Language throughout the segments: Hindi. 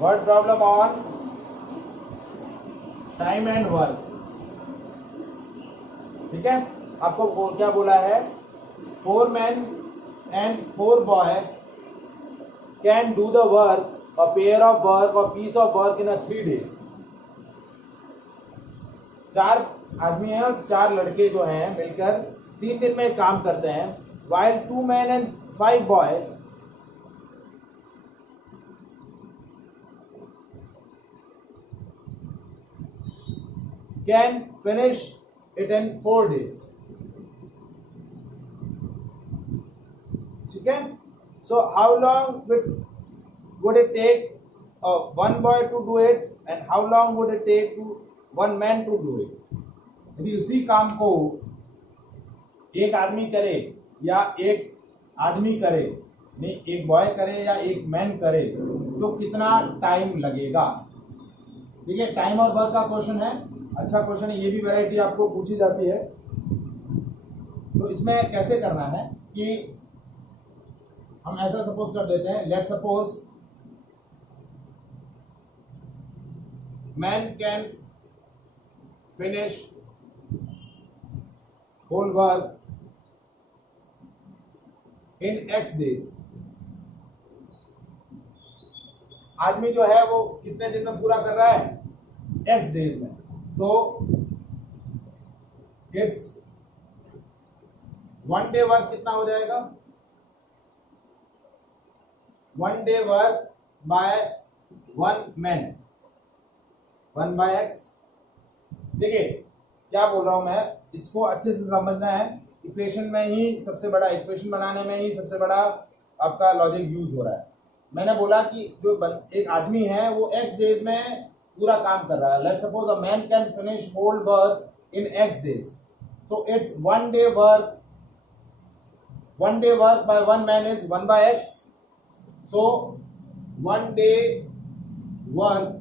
Word problem on time and work. ठीक है, आपको क्या बोला है, 4 men and 4 boy can do the work, a pair of work or piece of work in a 3 days। 4 आदमी हैं और 4 लड़के जो हैं मिलकर 3 दिन में काम करते हैं। while 2 men and 5 boys can finish it in 4 days। ठीक है, so how long would it take one boy to do it and how long would it take to one man to do it। यदि उसी काम को एक आदमी करे या एक आदमी करे, नहीं एक बॉय करे या एक मैन करे, तो कितना टाइम लगेगा। ठीक है, टाइम और वर्क का क्वेश्चन है, अच्छा क्वेश्चन है, ये भी वैरायटी आपको पूछी जाती है। तो इसमें कैसे करना है कि हम ऐसा सपोज कर लेते हैं, let suppose man can finish whole work in X days। आदमी जो है वो कितने दिन में पूरा कर रहा है, X days में। तो इट्स 1 day वर्क कितना हो जाएगा, 1 day work by 1 man 1 by X। देखिए क्या बोल रहा हूं मैं, इसको अच्छे से समझना है। इक्वेशन में ही सबसे बड़ा, इक्वेशन बनाने में ही सबसे बड़ा आपका लॉजिक यूज हो रहा है। मैंने बोला कि जो एक आदमी है वो X डेज में पूरा काम कर रहा है। Let's suppose a man can finish whole work in X days, तो it's 1 day work, 1 day work by 1 man is 1 by X। So 1 day work,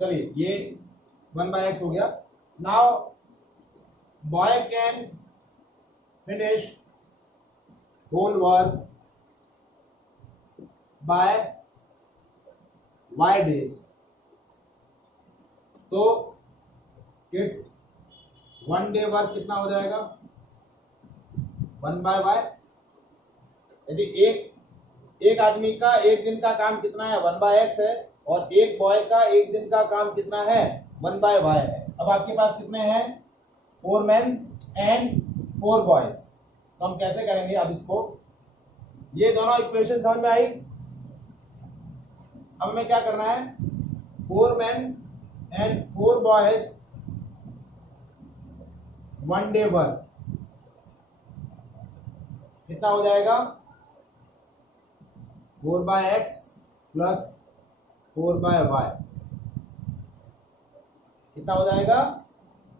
चलिए ये 1 by X हो गया। Now boy can finish whole work by Y days, तो इट्स 1 day वर्क कितना हो जाएगा, 1 by Y। यदि एक आदमी का एक दिन का काम कितना है, 1 by X है, और एक बॉय का एक दिन का काम कितना है, 1 by Y है। अब आपके पास कितने हैं, 4 men and 4 boys। तो हम कैसे करेंगे अब इसको, ये दोनों इक्वेशन समझ में आई। अब हमें क्या करना है, 4 men and 4 boys 1 day work कितना हो जाएगा, 4 by X plus 4 by Y कितना हो जाएगा,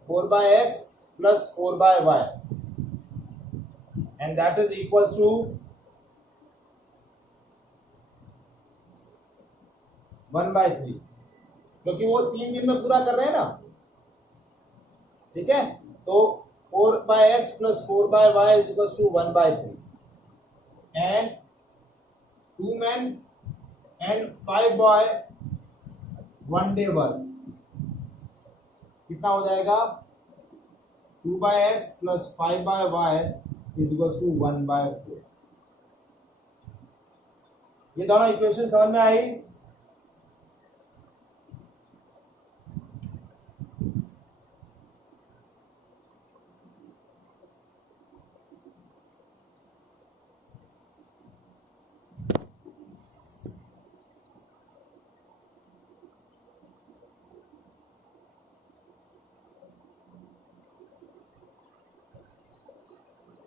4 by X plus 4 by Y, and that is equals to 1 by 3, क्योंकि वो 3 दिन में पूरा कर रहे हैं ना। ठीक है, तो 4 by X plus 4 by Y is equals to 1 by 3, and 2 men and 5 boy 1 day work कितना हो जाएगा, 2 by X plus 5 by Y is equals to 1 by 4। ये दोनों इक्वेशन समझ में आई।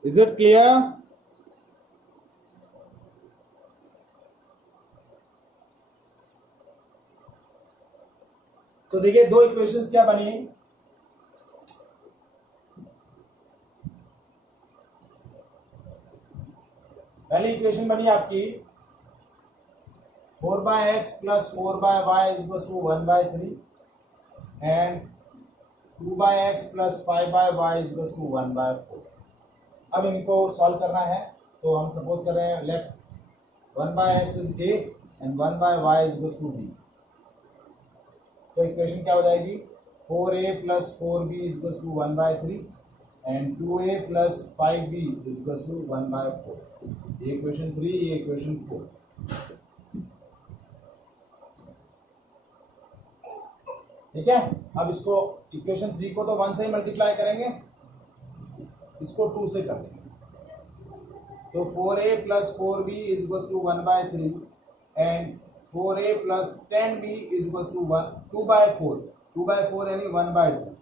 Is it clear? तो देखिए दो इक्वेशंस क्या बनी, पहली इक्वेशन बनी आपकी 4 by X plus 4 by Y is equal to 1 by 3, and 2 by X plus 5 by Y is equal to 1 by 4। अब इनको सॉल्व करना है, तो हम सपोज कर रहे हैं let 1 by X is A and 1 by y is equals to b. तो इक्वेशन क्या हो जाएगी, 4a plus 4b is equals to 1 by 3 and 2a plus 5b is equals to 1 by 4। ये इक्वेशन 3, ये इक्वेशन 4। ठीक है, अब इसको इक्वेशन 3 को तो 1 से ही मल्टीप्लाई करेंगे, इसको 2 से कर देंगे। तो 4a plus 4b is equals to 1 by 3 and 4a plus 10b is equals to 2 by 4। 2 by 4 यानी 1 बाय 2।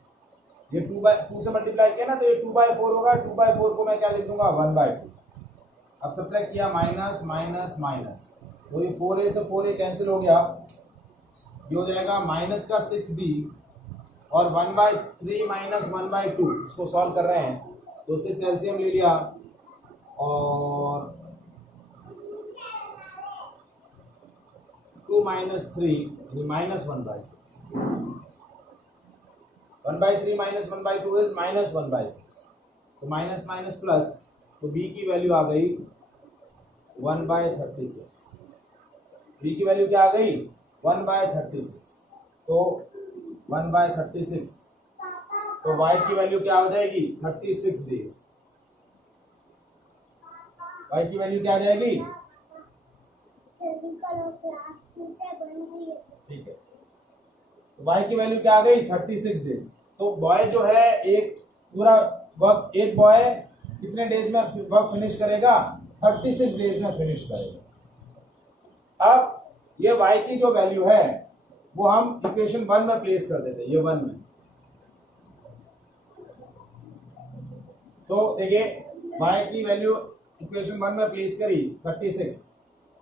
ये 2 से मल्टीप्लाई किया ना, तो ये 2 बाय 4 होगा। 2 बाय 4 को मैं क्या लिख दूंगा, 1 बाय 2। अब सब्ट्रैक्ट किया, माइनस माइनस माइनस, तो ये 4a से 4a कैंसिल हो गया, ये हो जाएगा माइनस का 6b और 1 बाय 3 माइनस 1 बाय 2। इसको सॉल्व कर रहे हैं तो 6 एलसीएम ले लिया और 2 माइनस 3 यानी minus 1 by 6। 1 by 3 minus 1 by 2 is minus 1 by 6। तो माइनस माइनस प्लस, तो b की वैल्यू आ गई 1 बाय 36। b की वैल्यू क्या आ गई, 1 बाय 36। तो 1 बाय 36, तो y की वैल्यू क्या हो जाएगी, 36 डेज। y की वैल्यू क्या आ जाएगी, ठीक है, तो y की वैल्यू क्या आ गई, 36 डेज। तो बॉय जो है एक पूरा वर्क, एक बॉय कितने डेज में वर्क फिनिश करेगा, 36 डेज में फिनिश करेगा। अब ये y की जो वैल्यू है वो हम इक्वेशन 1 में प्लेस कर देते हैं, ये 1 में। तो देखिए y की वैल्यू इक्वेशन 1 में प्लेस करी 36,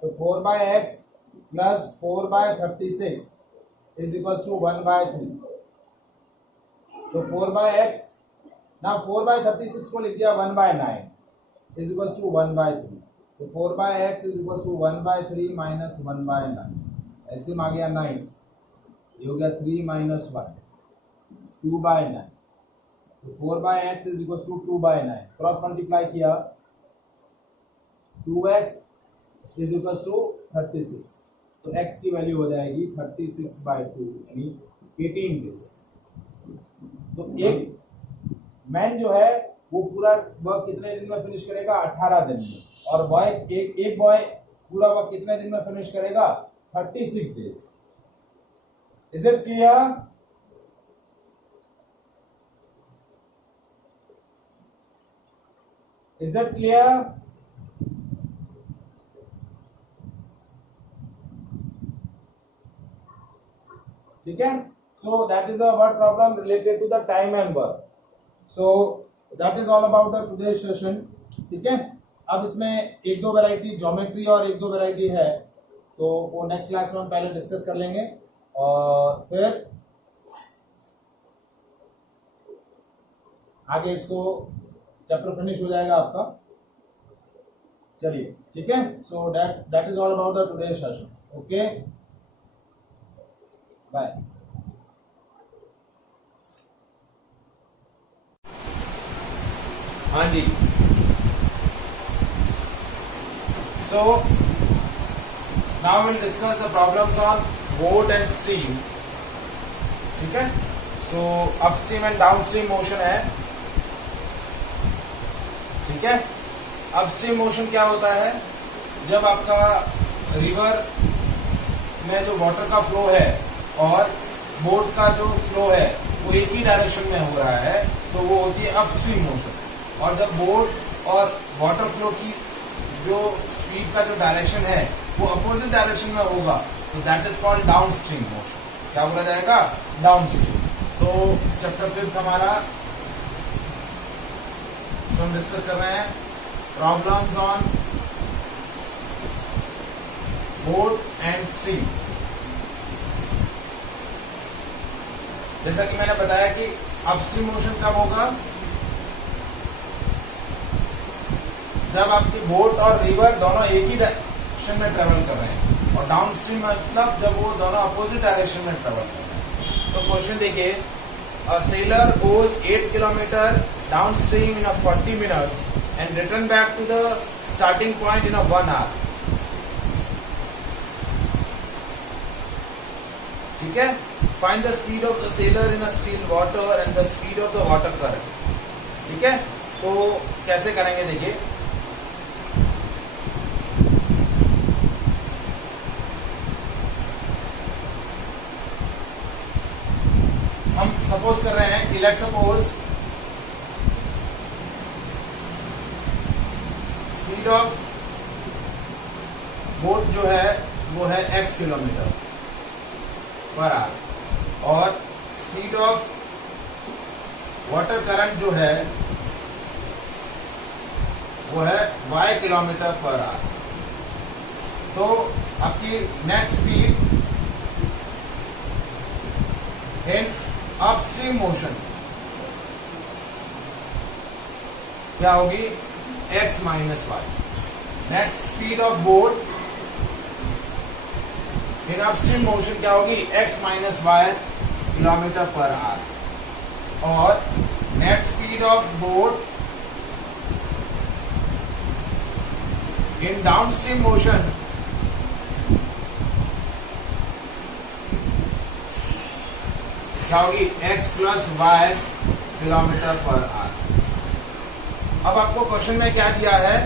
तो 4 by x plus 4 by 36 is equal to 1 by 3। तो 4 बाय एक्स ना 4 बाय 36 को लिख दिया 1 by 9 is equal to 1 by 3। तो 4 by x is equal to 1 by 3 minus 1 by 9। LCM आ गया 9, ये हो गया 3 माइनस 1, 2 बाय 9। तो 4 by x is equal to 2 by 9, cross multiply किया, 2x इज इक्वल टू 36। तो x की वैल्यू हो जाएगी 36 बाय 2 यानी 18 डेज। तो एक मैन जो है वो पूरा वर्क कितने दिन में फिनिश करेगा, 18 दिन में। और बॉय एक बॉय पूरा वर्क कितने दिन में फिनिश करेगा, 36 days. Is it clear? Is it clear? ठीक है, so that is a word problem related to the time and work. So that is all about the today session. ठीक है, अब इसमें एक दो वैरायटी ज्योमेट्री और एक दो वैरायटी है, तो वो नेक्स्ट क्लास में हम पहले डिस्कस कर लेंगे और फिर आगे इसको चैप्टर फिनिश हो जाएगा आपका। चलिए ठीक है, so that is all about the today session. Okay, bye. हाँ जी, so now will discuss the problems on boat and stream. ठीक है, so upstream and downstream motion है। ठीक है, अपस्ट्रीम मोशन क्या होता है, जब आपका रिवर में जो वाटर का फ्लो है और बोट का जो फ्लो है वो एक ही डायरेक्शन में हो रहा है, तो वो होती है अपस्ट्रीम मोशन। और जब बोट और वाटर फ्लो की जो स्पीड का जो डायरेक्शन है वो अपोजिट डायरेक्शन में होगा, तो that is called downstream motion. क्या बोला जाएगा, डाउनस्ट्रीम। तो चैप्टर 5 हमारा तो हम डिस्कस कर रहे हैं problems on boat and stream. जैसा कि मैंने बताया कि अपस्ट्रीम मोशन कब होगा, जब आपकी बोट और रिवर दोनों एक ही डायरेक्शन में ट्रेवल कर रहे हैं, और डाउनस्ट्रीम मतलब जब वो दोनों अपोजिट डायरेक्शन में ट्रेवल कर रहे हैं। तो क्वेश्चन देखिए, a sailor goes 8 kilometer downstream in a 40 minutes and return back to the starting point in a 1 hour. ठीक है, find the speed of the seller in a still water and the speed of the water current. ठीक है, तो कैसे करेंगे देखिए, हम सपोज कर रहे हैं कि let's suppose speed of boat जो है वो है x किलोमीटर पर आवर और स्पीड ऑफ वाटर करंट जो है वो है y किलोमीटर पर आवर। तो आपकी net speed in upstream motion क्या होगी, x minus y. Net speed of boat in upstream motion क्या होगी, x minus y kilometre per hour. और net speed of boat in downstream motion क्या होगी, x plus y kilometre per hour. अब आपको क्वेश्चन में क्या दिया है,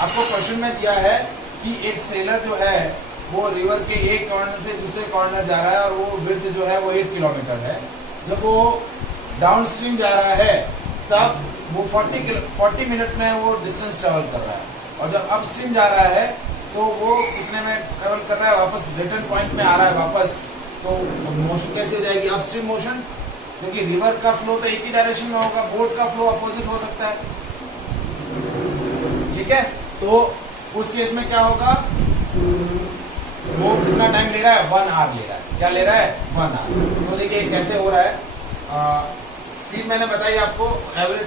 आपको क्वेश्चन में दिया है कि एक सेलर जो है वो रिवर के एक कॉर्नर से दूसरे कॉर्नर जा रहा है और वो विड्थ जो है वो 8 किलोमीटर है। जब वो डाउनस्ट्रीम जा रहा है तब वो 40 मिनट में वो डिस्टेंस ट्रेवल कर रहा है, और जब अपस्ट्रीम जा रहा है तो वो कितने में ट्रेवल कर रहा है, वापस रिटर्न पॉइंट में आ रहा है वापस। तो मोशन कैसे हो जाएगी, अपस्ट्रीम मोशन, क्योंकि रिवर का फ्लो तो एक ही डायरेक्शन में होगा, बोट का फ्लो अपोजिट हो सकता है। ठीक है, तो उस केस में क्या होगा, वो कितना टाइम ले रहा है, 1 आवर ले रहा है। क्या ले रहा है, 1 आवर। तो देखिए कैसे हो रहा है, स्पीड मैंने बताई आपको, एवरेज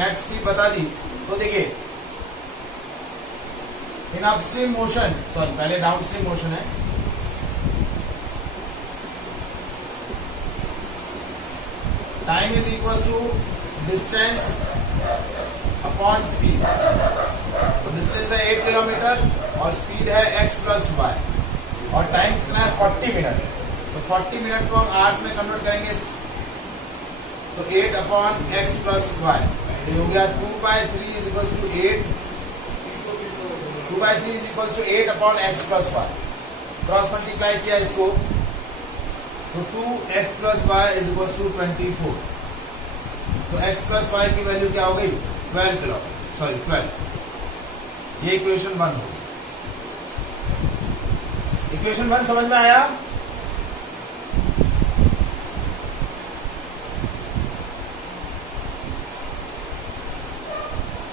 नेट स्पीड बता दी। तो देखिए इन अपस्ट्रीम मोशन, सॉरी पहले डाउनस्ट्रीम मोशन है, time is equal to distance upon speed. तो डिस्टेंस है 8 किलोमीटर और स्पीड है x प्लस वाई और टाइम कितना है 40 मिनट। तो 40 मिनट को हम आवर्स में कन्वर्ट करेंगे, तो 8 अपॉन x प्लस वाई, ये हो गया 2/3 is equal to 8, 2/3 is equal to 8 upon x plus y. Cross multiply किया इसको तो 2x plus y is equal to 24। तो x प्लस वाई की वैल्यू क्या हो गई, 12 किलोमीटर, सॉरी 12। ये इक्वेशन 1 हो। इक्वेशन 1 समझ में आया।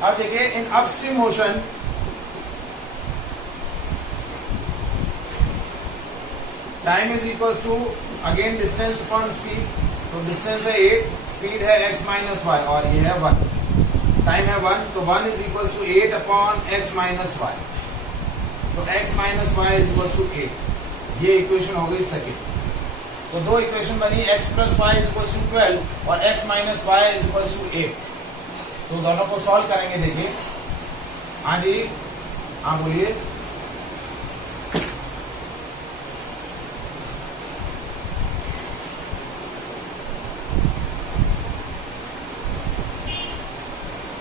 अब देखिए in upstream motion time is equal to again distance upon speed. तो डिस्टेंस है 8, स्पीड है x माइनस वाई और ये है 1, टाइम है 1, तो 1 is equal to 8 upon x minus y. तो x minus y is equal to 8। ये इक्वेशन हो गई सेकेंड। तो दो इक्वेशन बनी, x plus y is equal to 12 और x minus y is equal to 8। तो दोनों को सॉल्व करेंगे। देखिए हाँ जी, हाँ बोलिए।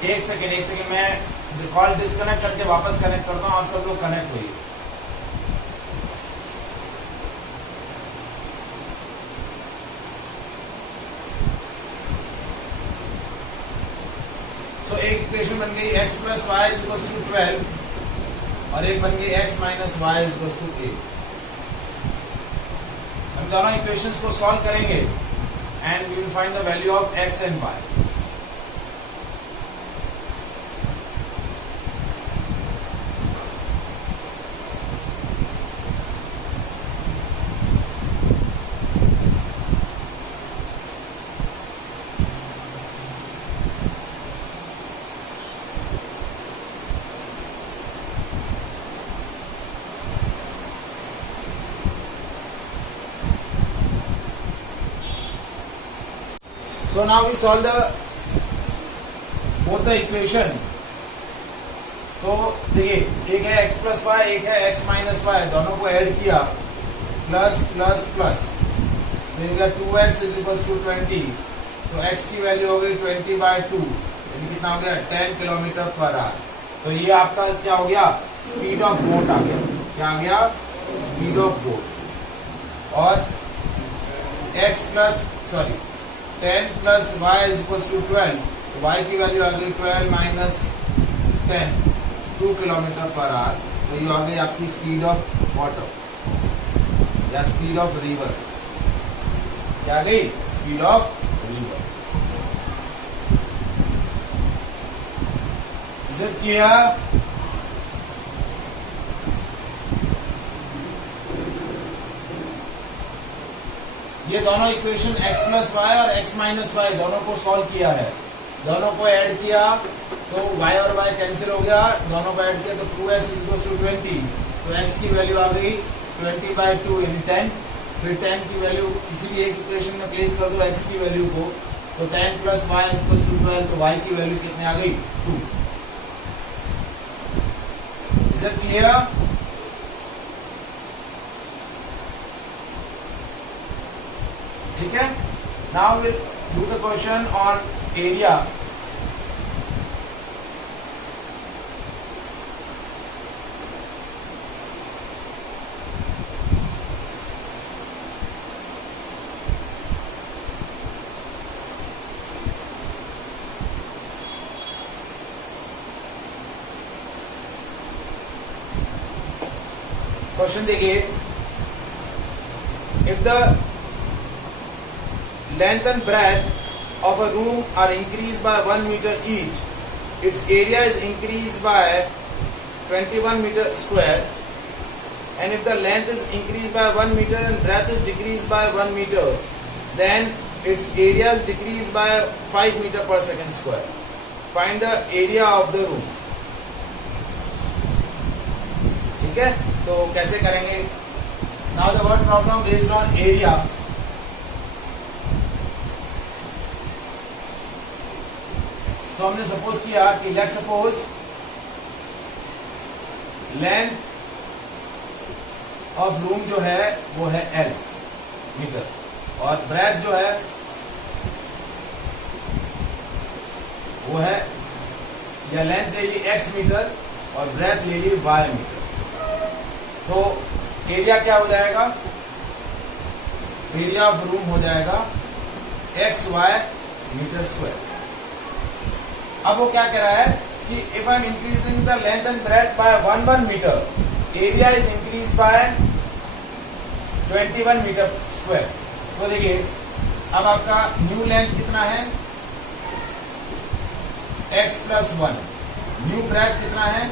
एक सेकेंड मैं कॉल डिस्कनेक्ट करके वापस कनेक्ट करता हूं, आप सब लोग कनेक्ट होइए। सो एक इक्वेशन बन गई x plus y is equal to 12 और एक बन गई x minus y is equal to 8। हम दोनों इक्वेशंस को सॉल्व करेंगे and we will find the value of x and y। So now we solve the both the equation। तो देखिए एक है x प्लस वाई, एक है x माइनस वाई, दोनों को ऐड किया प्लस प्लस प्लस, तो 2x इज इक्वल टू 20, तो x की वैल्यू हो गई 20/2, यानी कितना हो गया 10 किलोमीटर पर आवर। तो ये आपका क्या हो गया, स्पीड ऑफ बोट आ गया। क्या आ गया, स्पीड ऑफ बोट। और x plus 10 plus y is equal to 12, तो y की वैल्यू आ गई 12 माइनस 10, 2 किलोमीटर पर आवर। तो ये आ गई आपकी स्पीड ऑफ वाटर या स्पीड ऑफ रिवर। क्या गई, speed of river. Is it clear? ये दोनों इक्वेशन x प्लस वाई और x माइनस वाई दोनों को सॉल्व किया है, दोनों को ऐड किया तो y और y कैंसिल हो गया, दोनों को ऐड किया तो 2x इज इक्वल टू 20, तो x की वैल्यू आ गई 20/2 इन 10। फिर 10 की वैल्यू किसी भी एक इक्वेशन में प्लेस कर दो x की वैल्यू को, तो 10 plus y is equal to 12, तो y की वैल्यू कितने आ गई 2। Is it clear? ठीक है, now will do the question on area. Question देखिए, if the length and breadth of a room are increased by 1 meter each, its area is increased by 21 meter square, and if the length is increased by 1 meter and breadth is decreased by 1 meter, then its area is decreased by 5 meter per second square. Find the area of the room. ठीक है, तो कैसे करेंगे? Now the word problem based on area. तो हमने सपोज किया कि let suppose length of room जो है वो है L मीटर, और ब्रेथ जो है वो है, या लेंथ ले ली x मीटर और ब्रेथ ले ली y मीटर। तो एरिया क्या हो जाएगा, एरिया ऑफ रूम हो जाएगा xy मीटर स्क्वायर। अब वो क्या कह रहा है कि if I am increasing the length and breadth by 1 metre, area is increase by 21 metre square. तो देखिए, अब आपका न्यू लेंथ कितना है x प्लस 1, न्यू ब्रेथ कितना है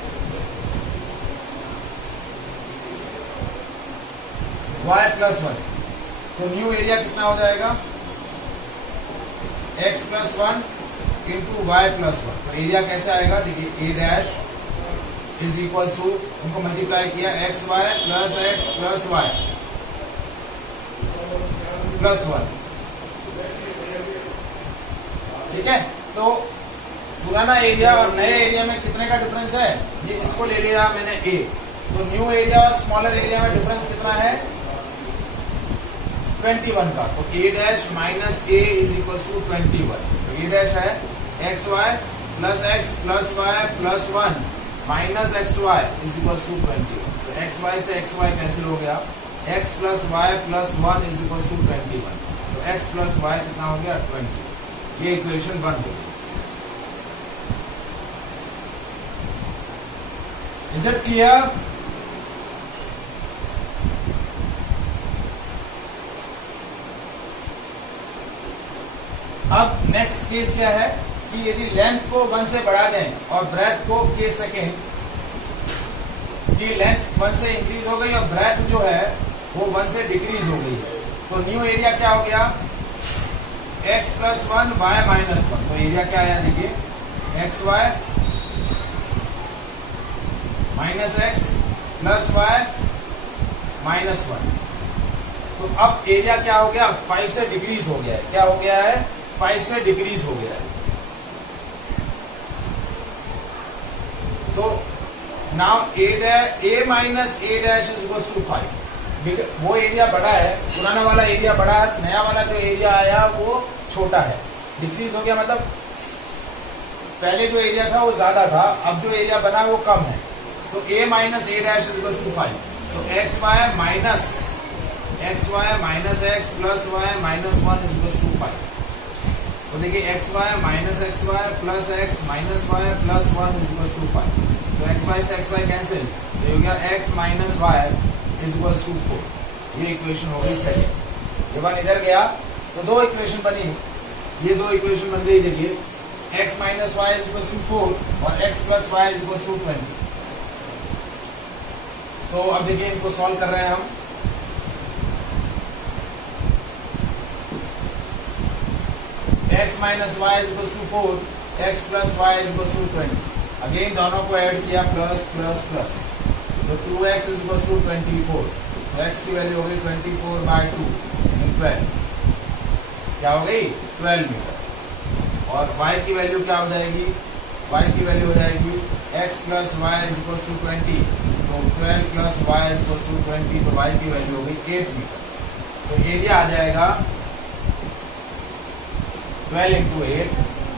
y प्लस 1, तो न्यू एरिया कितना हो जाएगा x plus 1 into y plus 1। तो एरिया कैसे आएगा, देखिए a dash is equal to, उनको मल्टीप्लाई किया x y plus y plus 1। ठीक है, तो पुराना एरिया और नए एरिया में कितने का डिफरेंस है, ये इसको ले लिया मैंने a, तो न्यू एरिया और स्मॉलर एरिया में डिफरेंस कितना है 21 का, तो a dash minus a is equal to 21। तो a डैश है x y plus y plus 1 minus x y is equal to 21। तो एक्स वाई से एक्स वाई कैंसिल हो गया, x plus y plus 1 is equal to 21। तो x प्लस वाई कितना हो गया 20। ये इक्वेशन 1 हो गई। Is it clear? अब नेक्स्ट केस क्या है कि यदि लेंथ को 1 से बढ़ा दें और ब्रेथ को k सेकेंड, कि लेंथ 1 से इंक्रीज हो गई और ब्रेथ जो है वो 1 से डिक्रीज हो गई, तो न्यू एरिया क्या हो गया x प्लस 1 y माइनस 1। तो एरिया क्या आया, देखिए x y minus x plus y minus 1। तो अब एरिया क्या हो गया 5 से डिक्रीज हो गया है। क्या हो गया है 5 से डिक्रीज हो गया है। तो now a minus a dash is equal to 5। वो एरिया बड़ा है, पुराना वाला एरिया बड़ा है, नया वाला जो एरिया आया वो छोटा है, डिक्रीज हो गया, मतलब पहले जो एरिया था वो ज्यादा था, अब जो एरिया बना वो कम है। तो a minus a dash is equal to 5, तो x y minus x plus y minus 1 is equal to 5। तो देखिए x y minus x y plus x minus y plus 1 is equal to 5। तो एक्स वाई से एक्स वाई कैंसिल, तो हो गया x minus y is equal to 4। ये इक्वेशन हो गई सेकेंड। ये वन इधर गया तो दो इक्वेशन बनी, ये दो इक्वेशन बन गई। देखिए x minus y is equal to 4 और x plus y is equal to 20। तो अब देखिए इनको सॉल्व कर रहे हैं हम। x minus y is equal to 4, x plus y is equal to 20। Again दोनों को ऐड किया, प्लस प्लस प्लस, तो 2x इज इक्वल टू 24। तो x की वैल्यू हो गई 24/2 × 12, क्या हो गई 12 मीटर। और y की वैल्यू क्या हो जाएगी, y की वैल्यू हो जाएगी x plus y is equal to 20, तो 12 plus y is equal to 20, तो y की वैल्यू हो गई 8 मीटर। तो एरिया आ जाएगा 12 × 8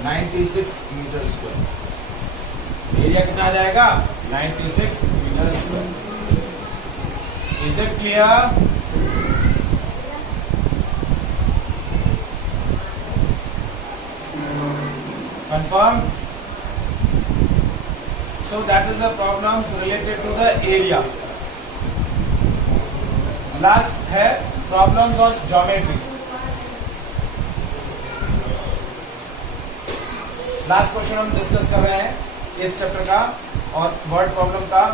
96 मीटर स्क्वायर। एरिया कितना आ जाएगा 96 metre square. Is it clear? Confirm? So that is the problems related to the area. Last है problems on geometry. Last question हम डिस्कस कर रहे हैं इस चैप्टर का और वर्ड प्रॉब्लम का।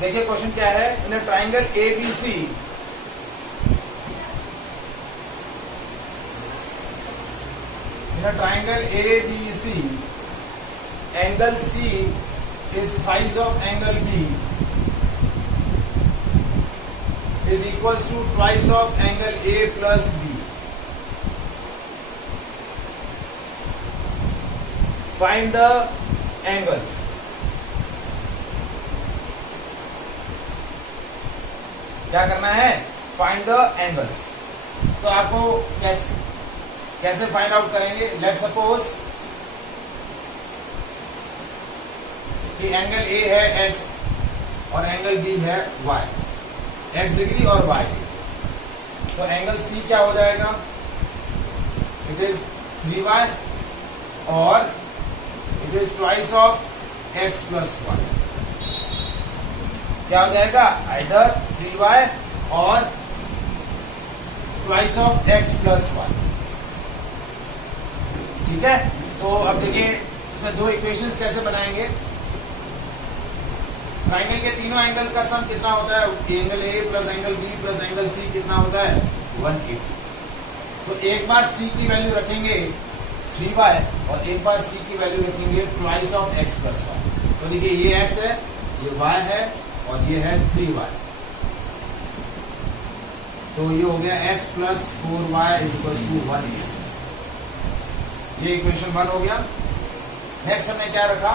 देखिए क्वेश्चन क्या है, in a triangle ABC in a triangle ABC, angle C is thrice of angle B is equals to twice of angle A plus B. Find the angles. क्या करना है, फाइंड द एंगल्स। तो आपको कैसे फाइंड आउट करेंगे, लेट सपोज कि एंगल ए है x और एंगल बी है y, x डिग्री और y। तो एंगल C क्या हो जाएगा, इट इज 3y और it is twice of x plus 1। क्या हो जाएगा, आइदर 3y और ट्वाइस ऑफ x प्लस 1। ठीक है। तो अब देखिए इसमें दो इक्वेशंस कैसे बनाएंगे। ट्राइंगल के तीनों एंगल का सम कितना होता है, angle a plus angle b plus angle c कितना होता है 180। तो एक बार सी की वैल्यू रखेंगे 3y और एक बार सी की वैल्यू रखेंगे ट्वाइस ऑफ x प्लस 1। तो देखिए ये x है, ये y है और ये है 3y। तो ये हो गया x plus 4y is equal to 180। ये इक्वेशन 1 हो गया। नेक्स्ट हमने क्या रखा,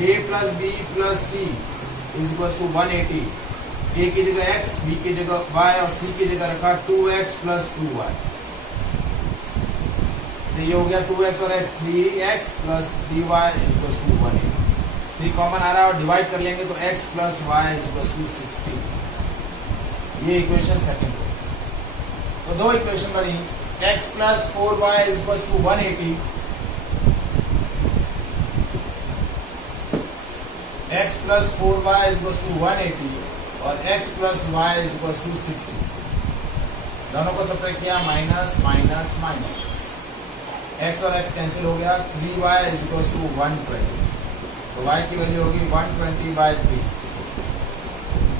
a plus b plus c is equal to 180। a की जगह x, b की जगह y और c की जगह रखा 2x प्लस 2y। तो ये हो गया 2x और x 3x plus 3y is equal to 180। 3 common आ रहा है और डिवाइड कर लेंगे तो x plus y is equal to 16। ये इक्वेशन सेकंड हो। तो दो इक्वेशन बनी, x plus 4y is equal to 180, x plus 4y is equal to 180 और x plus y is equal to 60। दोनों को सब्ट्रैक्ट किया, माइनस माइनस माइनस, x और x कैंसिल हो गया, 3y इज इक्वल टू 120। तो y की वैल्यू होगी 120/3,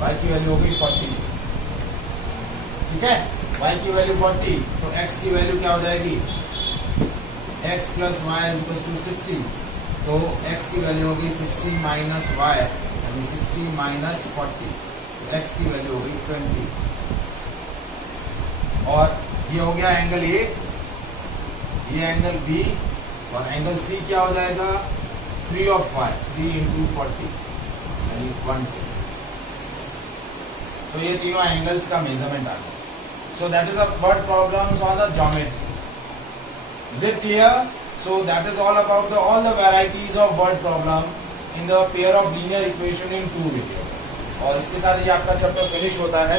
y की वैल्यू होगी 40। ठीक है, y की वैल्यू 40, तो x की वैल्यू क्या हो जाएगी, x plus y is equal to 60। तो x की वैल्यू होगी 60 माइनस वाई यानी 60 माइनस 40, x की वैल्यू होगी 20। और ये हो गया एंगल ए, ये एंगल बी, और एंगल सी क्या हो जाएगा 3 ऑफ वाई, 3 इंटू 40 यानी 110। तो ये तीनों एंगल्स का मेजरमेंट आ गया। सो that is a word problems on the geometry. Is it clear? So that is all about all the varieties of word problem in the pair of linear equation in 2 video। और इसके साथ ये आपका चैप्टर फिनिश होता है।